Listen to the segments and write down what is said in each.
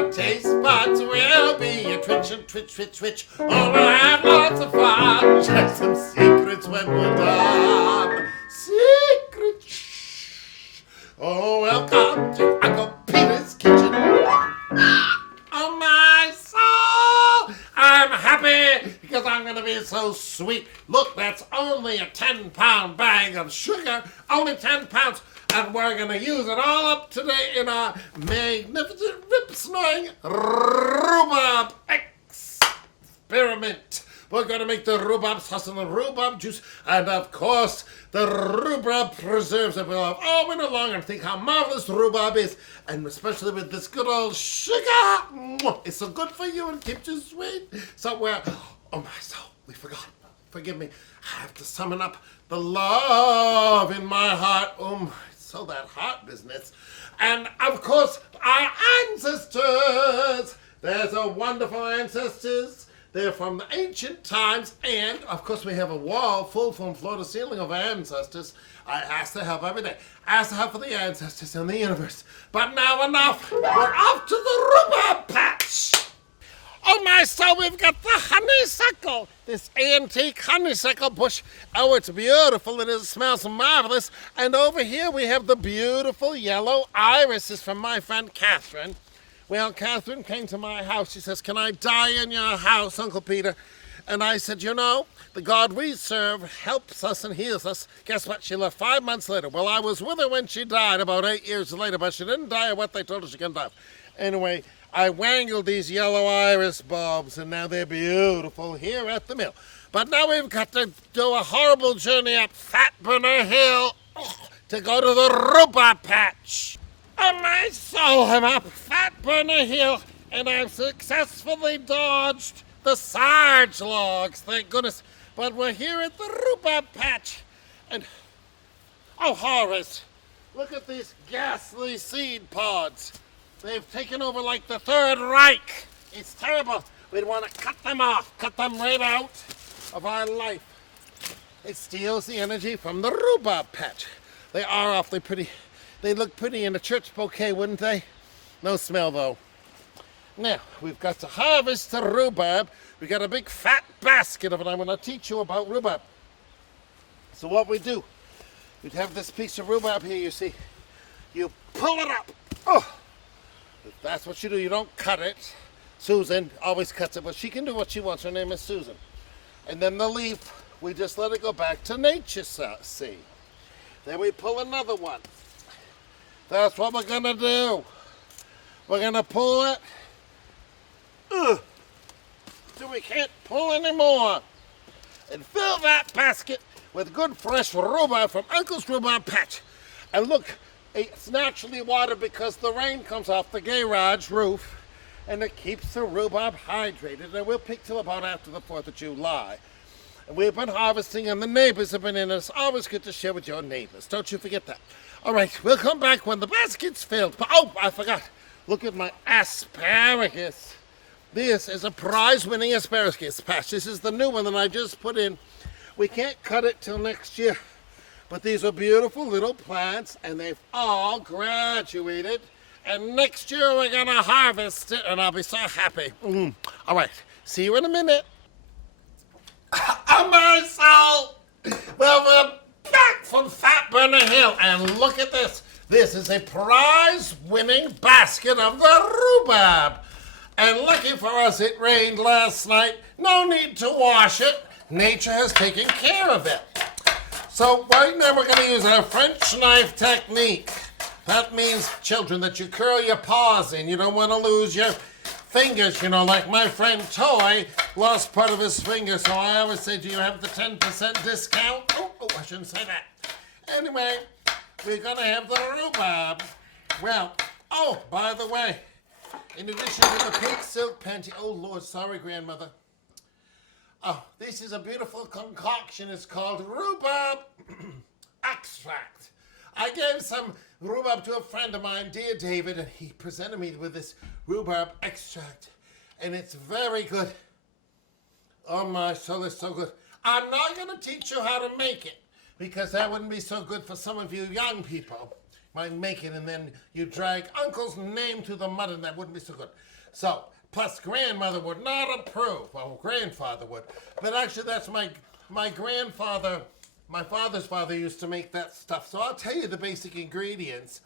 your taste buds will be a twitch and twitch, twitch, twitch. Oh, we'll have lots of fun. Share some secrets when we're done. Secrets. Oh, welcome to Uncle Peter's kitchen. Oh, my soul! I'm happy because I'm going to be so sweet. Look, that's only a 10-pound bag of sugar. Only 10 pounds. And we're going to use it all up today in our magnificent, rip-snoring rhubarb experiment. We're going to make the rhubarb sauce and the rhubarb juice, and of course, the rhubarb preserves that we'll have all winter long, and think how marvelous rhubarb is, and especially with this good old sugar. It's so good for you and keeps you sweet. Somewhere, oh my soul, we forgot. Forgive me. I have to summon up the love in my heart. Oh my, so that heart business. And of course, our ancestors. There's a wonderful ancestors. They're from the ancient times, and of course we have a wall full from floor to ceiling of ancestors. I ask their help every day. Ask the help for the ancestors in the universe. But now enough. We're off to the rhubarb patch. Oh my soul, we've got the honeysuckle. This antique honeysuckle bush. Oh, it's beautiful. It smells marvelous. And over here we have the beautiful yellow irises from my friend Catherine. Well, Catherine came to my house. She says, can I die in your house, Uncle Peter? And I said, you know, the God we serve helps us and heals us. Guess what? She left 5 months later. Well, I was with her when she died about 8 years later, but she didn't die of what they told her she can die of. Anyway, I wangled these yellow iris bulbs, and now they're beautiful here at the mill. But now we've got to do a horrible journey up Fat Burner Hill to go to the rhubarb patch. Oh, my soul, I'm up Fat Burner Hill, and I've successfully dodged the sarge logs, thank goodness. But we're here at the rhubarb patch, and, oh, horrors. Look at these ghastly seed pods. They've taken over like the Third Reich. It's terrible. We'd want to cut them off, cut them right out of our life. It steals the energy from the rhubarb patch. They are awfully pretty. They look pretty in a church bouquet, wouldn't they? No smell, though. Now, we've got to harvest the rhubarb. We got a big fat basket of it. I'm going to teach you about rhubarb. So what we do, we'd have this piece of rhubarb here, you see. You pull it up. Oh, that's what you do. You don't cut it. Susan always cuts it, but she can do what she wants. Her name is Susan. And then the leaf, we just let it go back to nature, see. Then we pull another one. That's what we're going to do. We're going to pull it. Till we can't pull anymore. And fill that basket with good fresh rhubarb from Uncle's Rhubarb Patch. And look, it's naturally watered because the rain comes off the garage roof and it keeps the rhubarb hydrated. And we'll pick till about after the 4th of July. And we've been harvesting and the neighbors have been in. It's always good to share with your neighbors. Don't you forget that. All right, we'll come back when the basket's filled. But, oh, I forgot. Look at my asparagus. This is a prize-winning asparagus patch. This is the new one that I just put in. We can't cut it till next year. But these are beautiful little plants, and they've all graduated. And next year we're going to harvest it, and I'll be so happy. All right, see you in a minute. Oh, my soul! Well, we're back from Fat Burner Hill, and look at this. This is a prize-winning basket of the rhubarb. And lucky for us, it rained last night. No need to wash it. Nature has taken care of it. So right now we're going to use our French knife technique. That means, children, that you curl your paws in. You don't want to lose your fingers, you know, like my friend Toy lost part of his finger. So I always say, do you have the 10% discount? Oh, I shouldn't say that. Anyway, we're going to have the rhubarb. Well, oh, by the way, in addition to the pink silk panty, oh, Lord, sorry, grandmother. Oh, this is a beautiful concoction. It's called rhubarb extract. I gave some rhubarb to a friend of mine, dear David, and he presented me with this rhubarb extract, and it's very good. Oh, my soul, it's so good. I'm not going to teach you how to make it, because that wouldn't be so good for some of you young people. Might make it, and then you drag Uncle's name through the mud, and that wouldn't be so good. So, plus grandmother would not approve. Well, grandfather would. But actually, that's my grandfather, my father's father used to make that stuff. So I'll tell you the basic ingredients.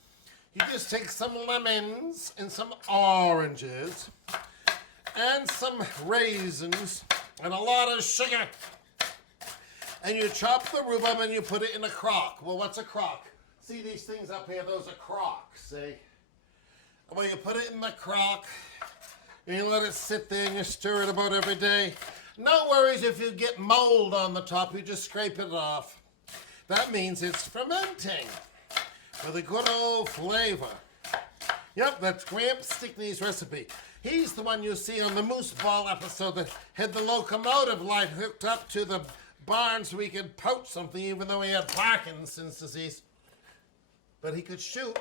You just take some lemons and some oranges and some raisins and a lot of sugar. And you chop the rhubarb and you put it in a crock. Well, what's a crock? See these things up here? Those are crocks, see? Well, you put it in the crock and you let it sit there and you stir it about every day. No worries if you get mold on the top, you just scrape it off. That means it's fermenting with a good old flavor. Yep, that's Gramps Stickney's recipe. He's the one you see on the Moose Ball episode that had the locomotive light hooked up to the barn so he could poach something even though he had Parkinson's disease. But he could shoot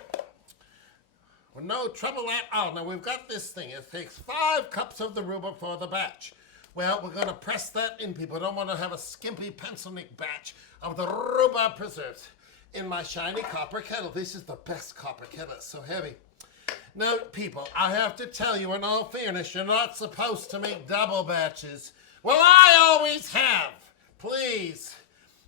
with no trouble at all. Now we've got this thing. It takes 5 cups of the rhubarb for the batch. Well, we're going to press that in. People don't want to have a skimpy pencil neck batch of the rhubarb preserves in my shiny copper kettle. This is the best copper kettle. It's so heavy. Now, people, I have to tell you, in all fairness, you're not supposed to make double batches. Well, I always have. Please.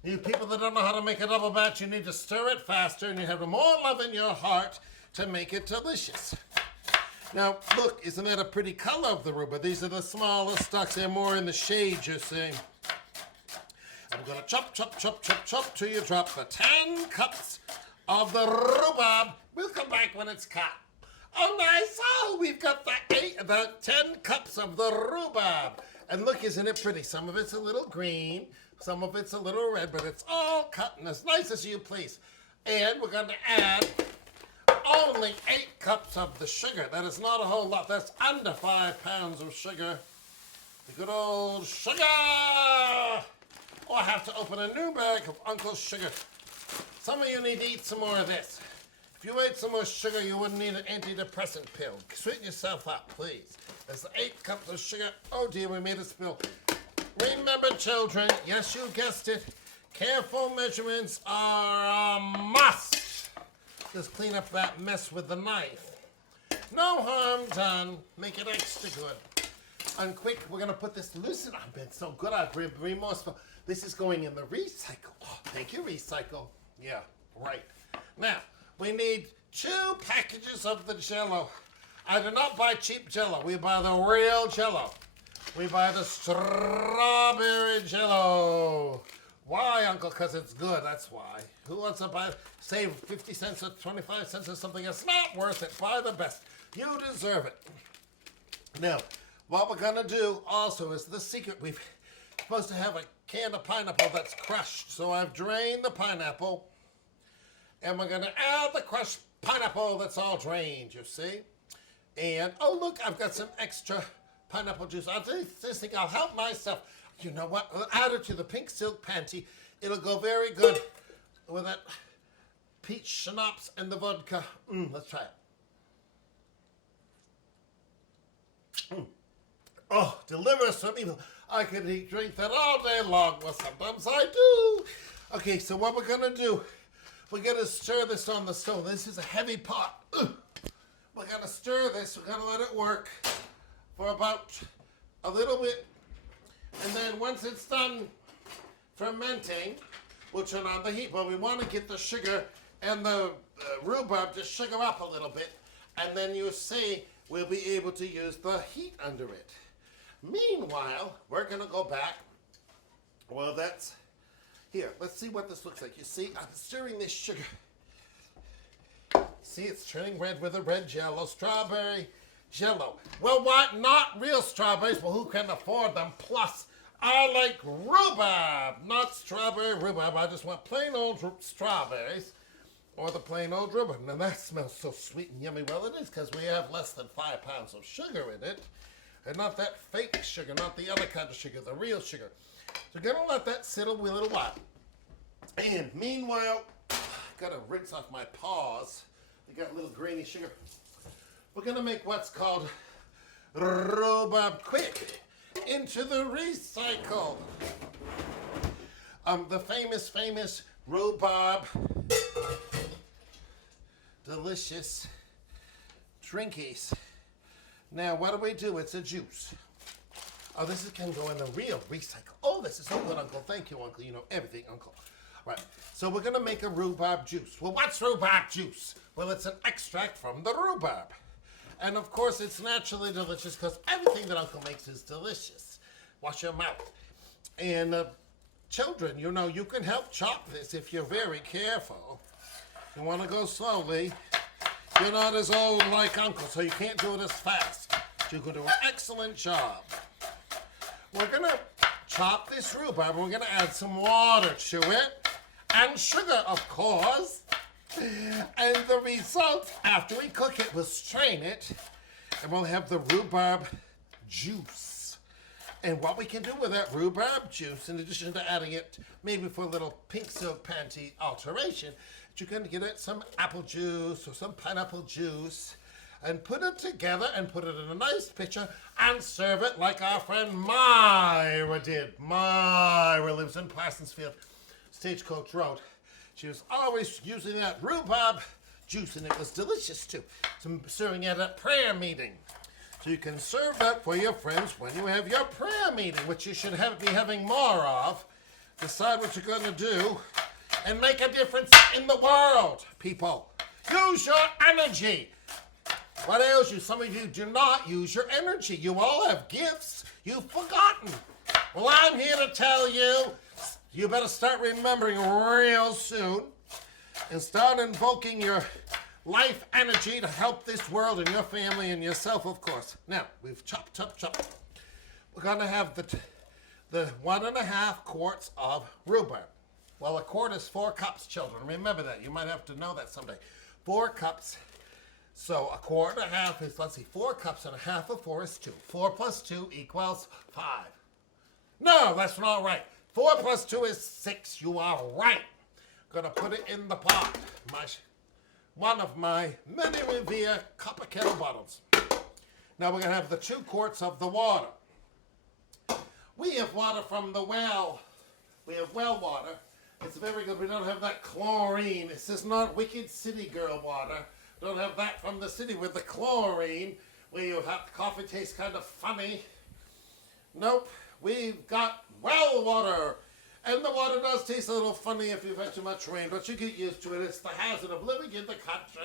You people that don't know how to make a double batch, you need to stir it faster and you have more love in your heart to make it delicious. Now, look, isn't that a pretty color of the rhubarb? These are the smaller stalks. They're more in the shade, you see. I'm going to chop, chop, chop, chop, chop till you drop the 10 cups of the rhubarb. We'll come back when it's cut. Oh, nice. Oh, we've got the 10 cups of the rhubarb. And look, isn't it pretty? Some of it's a little green, some of it's a little red, but it's all cut and as nice as you please. And we're going to add only 8 cups of the sugar. That is not a whole lot. That's under 5 pounds of sugar. The good old sugar. Oh, I have to open a new bag of Uncle's sugar. Some of you need to eat some more of this. If you ate some more sugar, you wouldn't need an antidepressant pill. Sweeten yourself up, please. That's 8 cups of sugar. Oh dear, we made a spill. Remember, children, yes, you guessed it, careful measurements are a must. Just clean up that mess with the knife. No harm done. Make it extra good. And quick, we're going to put this loose. I've been so good, I've been remorseful. This is going in the recycle. Oh, thank you, recycle. Yeah, right. Now, we need 2 packages of the Jell-O. I do not buy cheap Jell-O. We buy the real Jell-O. We buy the strawberry Jell-O. Why, Uncle? Because it's good, that's why. Who wants to save 50 cents or 25 cents or something? It's not worth it. Buy the best. You deserve it. Now, what we're going to do also is the secret. We're supposed to have a can of pineapple that's crushed. So I've drained the pineapple. And we're going to add the crushed pineapple that's all drained, you see. And, oh, look, I've got some extra pineapple juice. I'll do this thing. I'll help myself. You know what? I'll add it to the pink silk panty. It'll go very good with that peach schnapps and the vodka. Let's try it. Oh, deliverance from evil. I could drink that all day long. Well, sometimes I do. Okay, so what we're going to do, we're going to stir this on the stove. This is a heavy pot. We're going to stir this. We're going to let it work for about a little bit. And then once it's done fermenting, we'll turn on the heat. But we want to get the sugar and the rhubarb to sugar up a little bit. And then you see we'll be able to use the heat under it. Meanwhile, we're going to go back. Well, that's... Here, let's see what this looks like. You see, I'm stirring this sugar. See, it's turning red with a red Jell-O. Strawberry Jell-O. Well, what? Not real strawberries. Well, who can afford them? Plus, I like rhubarb, not strawberry rhubarb. I just want plain old strawberries or the plain old rhubarb. Now, that smells so sweet and yummy. Well, it is because we have less than 5 pounds of sugar in it. And not that fake sugar, not the other kind of sugar, the real sugar. So we're going to let that sit a little while. And meanwhile, I've got to rinse off my paws. They got a little grainy sugar. We're going to make what's called rhubarb quick into the recycle. The famous rhubarb delicious drinkies. Now, what do? It's a juice. Oh, this can go in the real recycle. Oh, this is so good, Uncle. Thank you, Uncle. You know everything, Uncle. Right. So we're going to make a rhubarb juice. Well, what's rhubarb juice? Well, it's an extract from the rhubarb. And, of course, it's naturally delicious because everything that Uncle makes is delicious. Wash your mouth. And, children, you know, you can help chop this if you're very careful. You want to go slowly. You're not as old like Uncle, so you can't do it as fast. You can do an excellent job. We're going to chop this rhubarb, and we're going to add some water to it. And sugar, of course. And the result, after we cook it, we'll strain it. And we'll have the rhubarb juice. And what we can do with that rhubarb juice, in addition to adding it maybe for a little pink silk panty alteration, you can get it some apple juice or some pineapple juice and put it together and put it in a nice pitcher and serve it like our friend Myra did. Myra lives in Parsonsfield, Stagecoach Road. She was always using that rhubarb juice, and it was delicious too. So serving it at prayer meeting. So you can serve that for your friends when you have your prayer meeting, which you should be having more of. Decide what you're going to do and make a difference in the world, people. Use your energy. What ails you? Some of you do not use your energy. You all have gifts you've forgotten. Well, I'm here to tell you, you better start remembering real soon and start invoking your life energy to help this world and your family and yourself, of course. Now, we've chopped. We're going to have the 1.5 quarts of rhubarb. Well, a quart is 4 cups, children. Remember that. You might have to know that someday. 4 cups. So a quart and a half is, let's see, 4 cups and a half of 4 is 2. 4 plus 2 equals 5. No, that's not right. 4 plus 2 is 6. You are right. Gonna put it in the pot. One of my many Revere copper kettle bottles. Now we're gonna have the 2 quarts of the water. We have water from the well. We have well water. It's very good. We don't have that chlorine. This is not wicked city girl water. Don't have that from the city with the chlorine where you have coffee tastes kind of funny. Nope. We've got well water. And the water does taste a little funny if you've had too much rain, but you get used to it. It's the hazard of living in the country.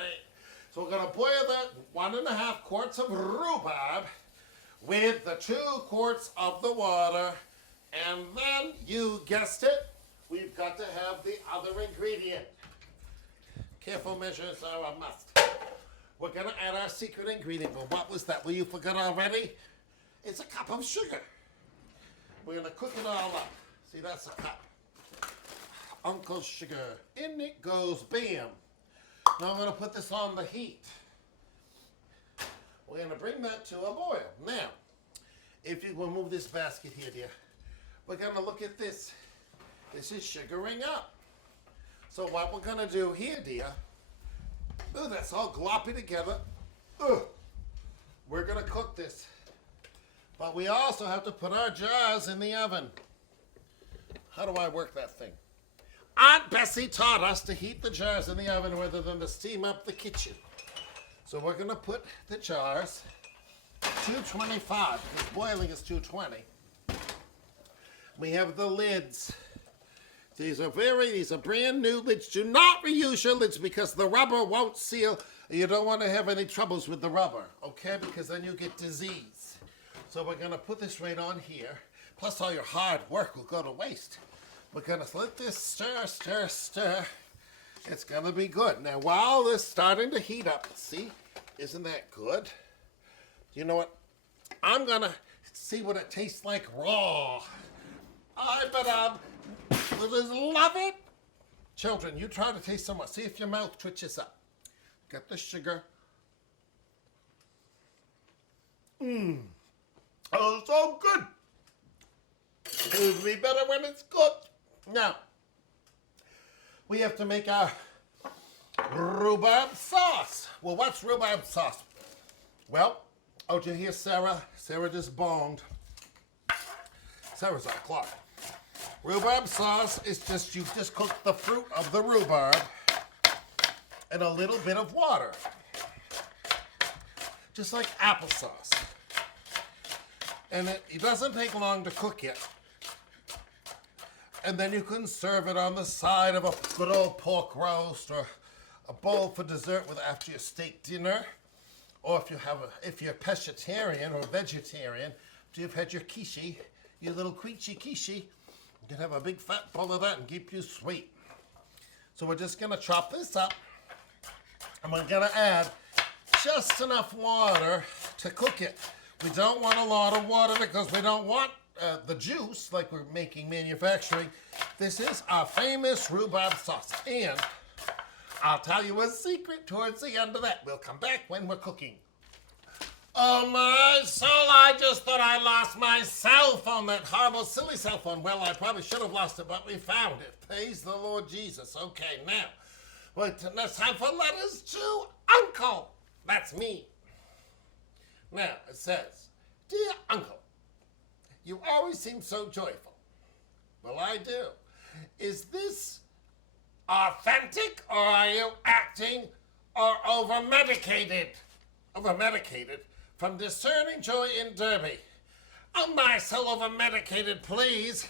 So we're going to boil the 1.5 quarts of rhubarb with the 2 quarts of the water. And then, you guessed it, we've got to have the other ingredient. Careful measures are a must. We're going to add our secret ingredient. Well, what was that? Well, you forgot already? It's a cup of sugar. We're going to cook it all up. See, that's a cup. Uncle's sugar. In it goes. Bam. Now I'm going to put this on the heat. We're going to bring that to a boil. Now, if you will move this basket here, dear, we're going to look at this. This is sugaring up. So what we're going to do here, dear, oh, that's all gloppy together. We're going to cook this. But we also have to put our jars in the oven. How do I work that thing? Aunt Bessie taught us to heat the jars in the oven rather than to steam up the kitchen. So we're going to put the jars 225, because boiling is 220. We have the lids. These are brand new lids. Do not reuse your lids because the rubber won't seal. You don't want to have any troubles with the rubber, okay? Because then you get disease. So we're going to put this right on here. Plus all your hard work will go to waste. We're going to let this stir, stir, stir. It's going to be good. Now, while this is starting to heat up, see, isn't that good? You know what? I'm going to see what it tastes like raw. I just love it. Children, you try to taste some more. See if your mouth twitches up. Get the sugar. Oh, so good. It'll be better when it's cooked. Now, we have to make our rhubarb sauce. Well, what's rhubarb sauce? Well, oh, did you hear Sarah? Sarah just bonged. Sarah's our clock. Rhubarb sauce is just, you just cook the fruit of the rhubarb in a little bit of water. just like applesauce. And it doesn't take long to cook it. And then you can serve it on the side of a good old pork roast or a bowl for dessert with after your steak dinner. Or if you're pescatarian or vegetarian, after you've had your quiche, your little quiche, you can have a big fat bowl of that and keep you sweet. So we're just gonna chop this up, and we're gonna add just enough water to cook it. We don't want a lot of water because we don't want the juice like we're manufacturing. This is our famous rhubarb sauce. And I'll tell you a secret towards the end of that. We'll come back when we're cooking. Oh my soul, I just thought I lost my cell phone, that horrible, silly cell phone. Well, I probably should have lost it, but we found it. Praise the Lord Jesus. Okay, now, wait, it's time for letters to Uncle. That's me. Now, it says, Dear Uncle, you always seem so joyful. Well, I do. Is this authentic, or are you acting, or over-medicated? Over-medicated? From discerning joy in Derby. Oh, my soul, over-medicated, please.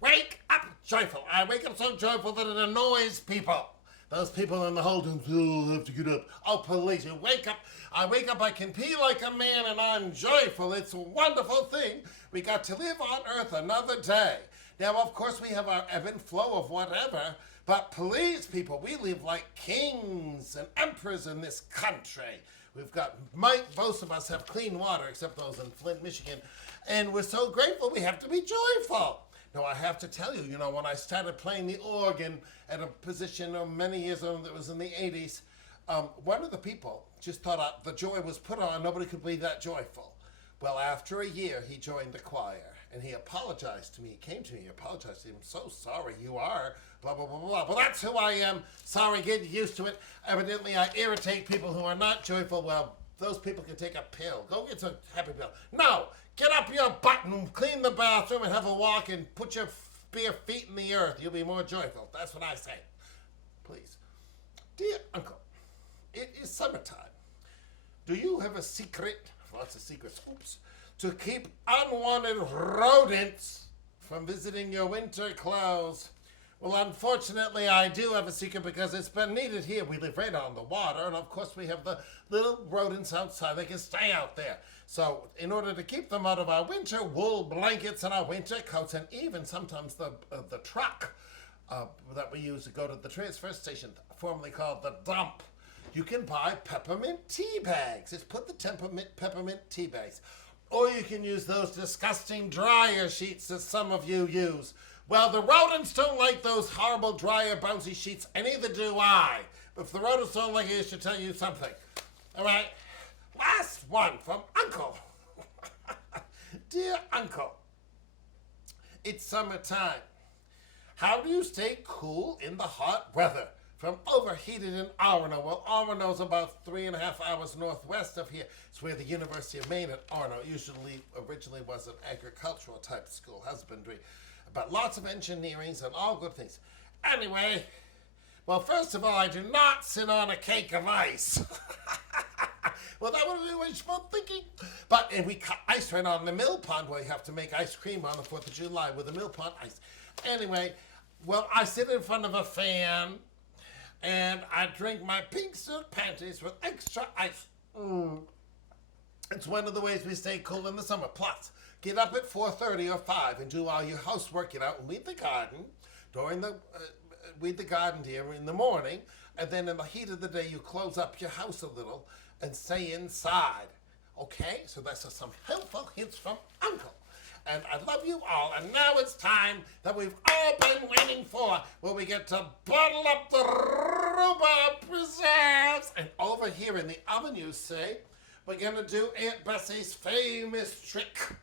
Wake up joyful. I wake up so joyful that it annoys people. Those people in the holding, oh, have to get up. Oh, please, you wake up. I wake up, I can pee like a man, and I'm joyful. It's a wonderful thing. We got to live on earth another day. Now, of course, we have our ebb and flow of whatever, but please, people, we live like kings and emperors in this country. We've got, most of us have clean water, except those in Flint, Michigan, and we're so grateful we have to be joyful. Now, I have to tell you, when I started playing the organ at a position many years ago that was in the 80s, one of the people just thought the joy was put on, nobody could be that joyful. Well, after a year, he joined the choir, and he apologized to me. He came to me, he apologized to me. I'm so sorry, you are, blah, blah, blah, blah. Well, that's who I am. Sorry, get used to it. Evidently, I irritate people who are not joyful. Well, those people can take a pill. Go get some happy pill. No, get up your butt and clean the bathroom and have a walk and put your bare feet in the earth. You'll be more joyful. That's what I say. Please. Dear Uncle, it is summertime. Do you have a secret, lots of secrets, to keep unwanted rodents from visiting your winter clothes? Well, unfortunately, I do have a secret because it's been needed here. We live right on the water, and of course we have the little rodents outside. They can stay out there. So in order to keep them out of our winter wool blankets and our winter coats, and even sometimes the truck that we use to go to the transfer station, formerly called the dump, you can buy peppermint tea bags. It's put the peppermint tea bags. Or you can use those disgusting dryer sheets that some of you use. Well, the rodents don't like those horrible dryer bouncy sheets, and neither do I. But if the rodents don't like it, I should tell you something. All right? Last one from Uncle. Dear Uncle, it's summertime. How do you stay cool in the hot weather? From overheated in Orono. Well, Orono's about 3.5 hours northwest of here. It's where the University of Maine at Orono originally was an agricultural type school, husbandry. But lots of engineerings and all good things. Anyway, well, first of all, I do not sit on a cake of ice. Well, that would be wishful thinking. But we cut ice right on the mill pond where you have to make ice cream on the 4th of July with the mill pond ice. Anyway, well, I sit in front of a fan and I drink my pink silk panties with extra ice. It's one of the ways we stay cool in the summer. Plus, get up at 4:30 or 5 and do all your housework. Get out and weed the garden weed the garden, dear, in the morning. And then in the heat of the day, you close up your house a little and stay inside. Okay? So that's some helpful hints from Uncle. And I love you all. And now it's time that we've all been waiting for, where we get to bottle up the rhubarb preserves. And over here in the oven, you see, we're going to do Aunt Bessie's famous trick.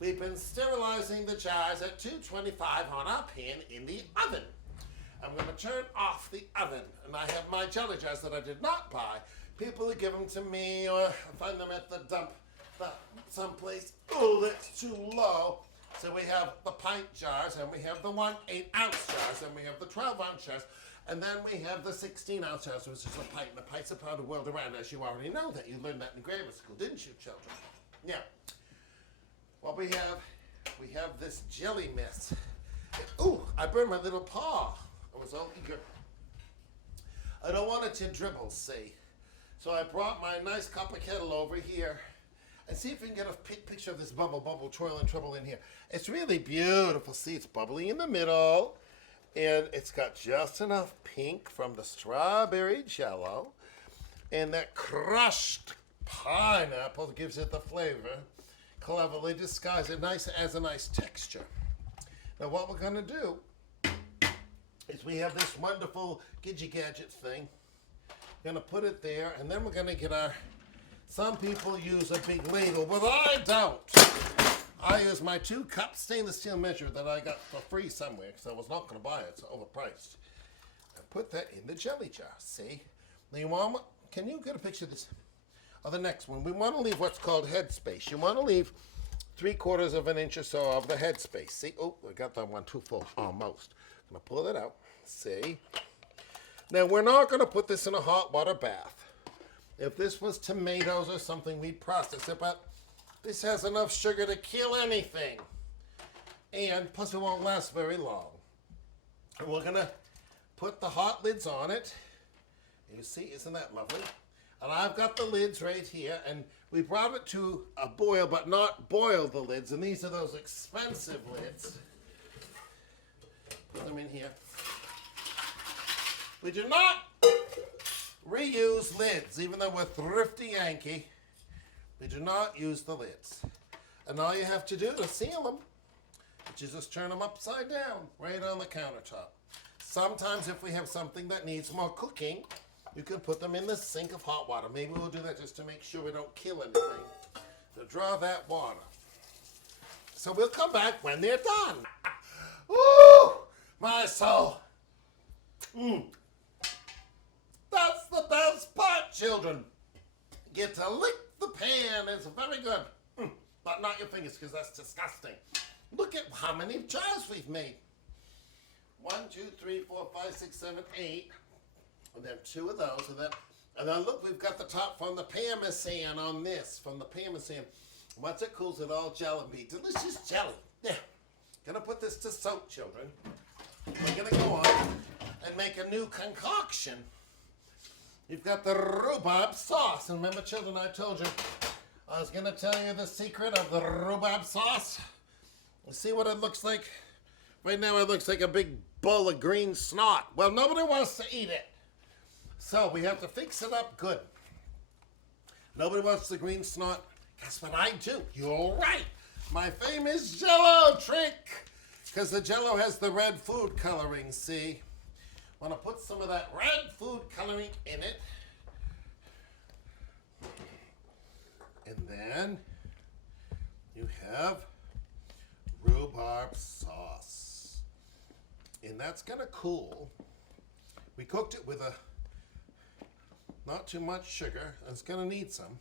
We've been sterilizing the jars at 225 on our pan in the oven. I'm going to turn off the oven. And I have my jelly jars that I did not buy. People who give them to me or find them at the dump someplace. Oh, that's too low. So we have the pint jars, and we have the 1/8-ounce jars, and we have the 12-ounce jars, and then we have the 16-ounce jars, which is a pint. And the pint's a pound of world around, as you already know that. You learned that in grammar school, didn't you, children? Yeah. What we have this jelly mess. Ooh, I burned my little paw. I was all eager. I don't want it to dribble, see? So I brought my nice copper kettle over here. And see if we can get a picture of this bubble, twirl and trouble in here. It's really beautiful. See, it's bubbly in the middle. And it's got just enough pink from the strawberry jello. And that crushed pineapple gives it the flavor. Cleverly disguised. It has a nice texture. Now what we're going to do is we have this wonderful Gidget thing. We're going to put it there. And then we're going to get our... Some people use a big ladle, but I don't. I use my 2-cup stainless steel measure that I got for free somewhere because I was not going to buy it. It's overpriced. I put that in the jelly jar. See? Now you want? Can you get a picture of this? Oh, the next one. We want to leave what's called head space. You want to leave 3/4 of an inch or so of the head space. See? Oh, I got that one too full. Almost. I'm going to pull it out. See? Now we're not going to put this in a hot water bath. If this was tomatoes or something, we'd process it, but this has enough sugar to kill anything. And plus it won't last very long. And we're gonna put the hot lids on it. You see, isn't that lovely? And I've got the lids right here, and we brought it to a boil, but not boil the lids, and these are those expensive lids. Put them in here. We do not reuse lids, even though we're thrifty Yankee. We do not use the lids. And all you have to do to seal them is just turn them upside down, right on the countertop. Sometimes if we have something that needs more cooking, you can put them in the sink of hot water. Maybe we'll do that just to make sure we don't kill anything. To draw that water. So we'll come back when they're done. Woo! My soul. That's the best part, children. Get to lick the pan. It's very good. But not your fingers, because that's disgusting. Look at how many jars we've made. 1, 2, 3, 4, 5, 6, 7, 8. And then 2 of those. And then look, we've got the top from the parmesan on this. From the parmesan. Once it cools, it all gel and be delicious jelly. Yeah. Gonna put this to soak, children. We're gonna go on and make a new concoction. You've got the rhubarb sauce. And remember, children, I told you I was going to tell you the secret of the rhubarb sauce. You see what it looks like? Right now it looks like a big bowl of green snot. Well, nobody wants to eat it. So we have to fix it up good. Nobody wants the green snot. Guess what I do? You're right. My famous Jell-O trick. Because the Jell-O has the red food coloring, see? Want to put some of that red food coloring in it. And then you have rhubarb sauce. And that's going to cool. We cooked it with not too much sugar. It's going to need some.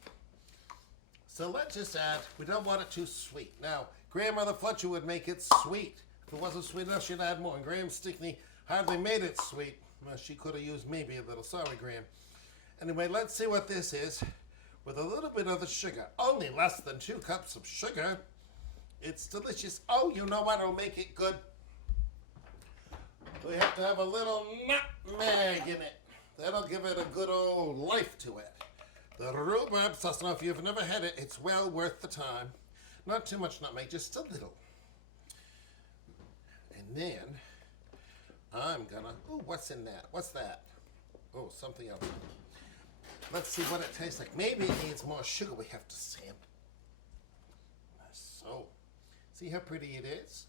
So let's just add, we don't want it too sweet. Now, Grandmother Fletcher would make it sweet. If it wasn't sweet enough, she'd add more. And Graham Stickney hardly made it sweet. Well, she could have used maybe a little. Sorry, Graham. Anyway, let's see what this is with a little bit of the sugar. Only less than 2 cups of sugar. It's delicious. Oh, you know what will make it good? We have to have a little nutmeg in it. That'll give it a good old life to it. The rhubarb sauce. Now, if you've never had it, it's well worth the time. Not too much nutmeg, just a little. And then I'm gonna, oh, what's in that? What's that? Oh, something else. Let's see what it tastes like. Maybe it needs more sugar. We have to sample. So, see how pretty it is?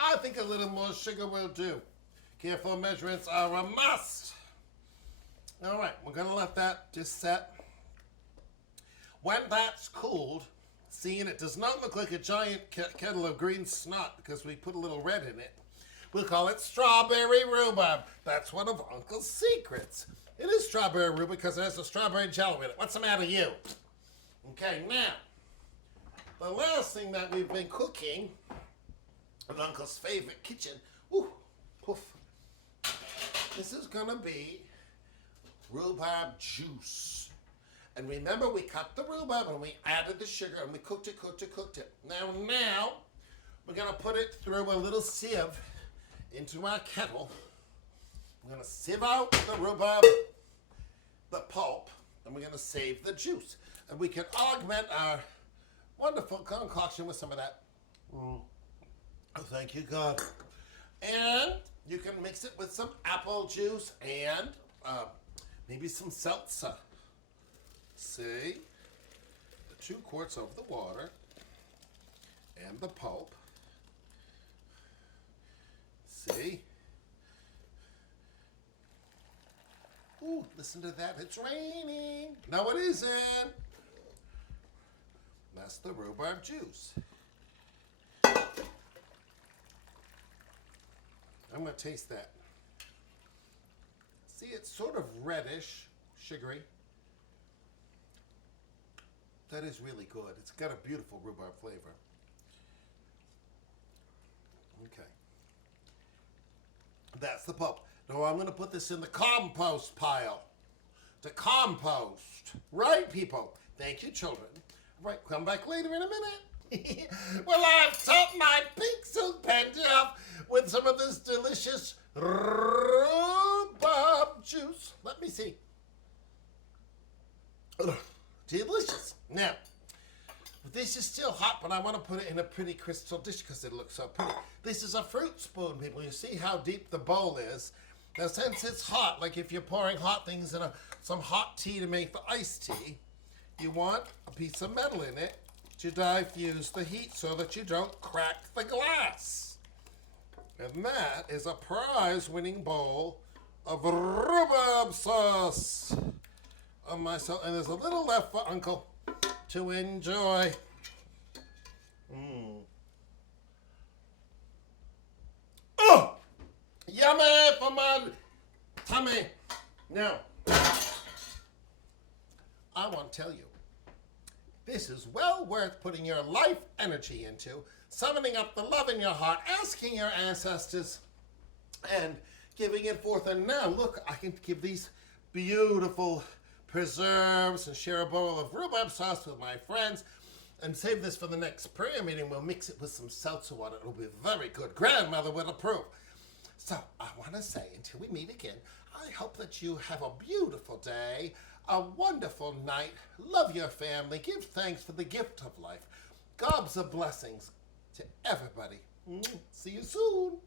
I think a little more sugar will do. Careful measurements are a must. All right, we're gonna let that just set. When that's cooled, see, and it does not look like a giant kettle of green snot because we put a little red in it. We'll call it strawberry rhubarb. That's one of Uncle's secrets. It is strawberry rhubarb because it has a strawberry jello in it. What's the matter with you? Okay, now, the last thing that we've been cooking in Uncle's favorite kitchen, ooh, poof. This is gonna be rhubarb juice. And remember, we cut the rhubarb and we added the sugar and we cooked it. Now, we're gonna put it through a little sieve into our kettle. We're gonna sieve out the rhubarb, the pulp, and we're gonna save the juice. And we can augment our wonderful concoction with some of that. Oh, thank you, God. And you can mix it with some apple juice and maybe some seltzer. See? The 2 quarts of the water and the pulp. See? Ooh, listen to that. It's raining. No, it isn't. That's the rhubarb juice. I'm going to taste that. See, it's sort of reddish, sugary. That is really good. It's got a beautiful rhubarb flavor. Okay. That's the pulp. Now I'm going to put this in the compost pile. To compost. Right, people? Thank you, children. Right, come back later in a minute. Well, I've topped my pink silk panty with some of this delicious rhubarb juice. Let me see. Ugh, delicious. Now, this is still hot, but I want to put it in a pretty crystal dish because it looks so pretty. This is a fruit spoon, people. You see how deep the bowl is. Now, since it's hot, like if you're pouring hot things in some hot tea to make the iced tea, you want a piece of metal in it to diffuse the heat so that you don't crack the glass. And that is a prize-winning bowl of rhubarb sauce on myself. And there's a little left for Uncle to enjoy. Oh! Yummy for my tummy. Now, I want to tell you, this is well worth putting your life energy into, summoning up the love in your heart, asking your ancestors, and giving it forth. And now, look, I can give these beautiful preserves and share a bowl of rhubarb sauce with my friends and save this for the next prayer meeting. We'll mix it with some seltzer water. It'll be very good. Grandmother will approve. So I want to say, until we meet again, I hope that you have a beautiful day, a wonderful night, love your family, give thanks for the gift of life. Gobs of blessings to everybody. See you soon.